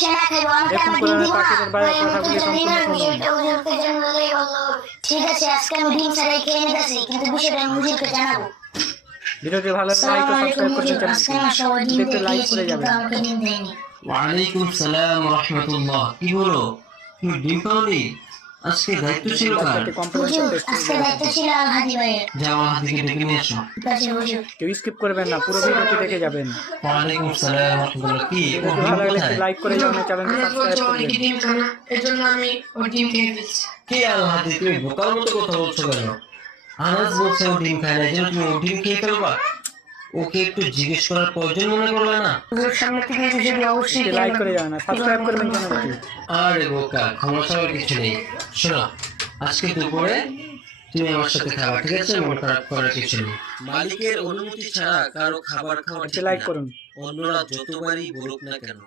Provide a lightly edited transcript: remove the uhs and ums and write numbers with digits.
সে না খাইবো আমাকে দেখুন আমার ডিম কোরআনের দিবা পাখিদের বাইরে কথাগুলি সম্পূর্ণ শুনুন। ঠিক আছে আজকে আমি ডিম ছাড়াই খেয়ে নিতেছি কিন্তু বিষয়টা আমি হুজুরকে জানাবো। ভিডিওটি ভালো লাগলে লাইক ও সাবস্ক্রাইব করবেন চ্যানেলটি। দেখতে লাইক করে যাবেন। আমাকে ডিম দেয়নি। ওয়ালাইকুম সালাম ওয়া রাহমাতুল্লাহ। কি হলো, তুমি ডিম খাওনি? আজকে দায়িত্ব ছিল কার? বাচ্চাটি কমপ্লিমেন্টারি হুজুর টেস্ট আজকে দায়িত্ব ছিল আল হাদি ভাইয়ের। যাও হাদিকে ডেকে নিয়ে আসো। ঠিক আছে হুজুর। কেউ স্কিপ করবেন না, পুরো ভিডিওটি দেখে যাবেন। ওয়ালাইকুম সালাম ওয়া রাহমাতুল্লাহ। কি ও ভিডিওটি ডিম ভালো লাগলে কোথায়? একটি লাইক করে যাবেন, চ্যানেলটি সাবস্ক্রাইব করবেন। ডিম খানা এর জন্য আমি ওর ডিম খেয়ে ফেলছি। কি আল হাদি, তুমি বোকার মতো কথা বলছো কেন? আনাস বলছে ও ডিম খায় না, এই জন্য তুমি ও ডিম খেয়ে ফেলবা? ওকে একটু জিজ্ঞেস করার প্রয়োজন মনে করলে না? হুজুর সামনে থেকে যদি অবশ্যই একটি লাইক করে যাবেন আর সাবস্ক্রাইব করবেন চ্যানেলটি। আরে বোকা, ক্ষমা চাওয়ার কিছু নেই। শোনো, আজকে দুপুরে তুমি আমার সাথে খাবা, ঠিক আছে? মন খারাপ করার কিছু নেই। মালিকের অনুমতি ছাড়া কারো খাবার খাওয়া একটি ঠিক লাইক না। করুন। অন্যরা যতবারই বলুক না কেন।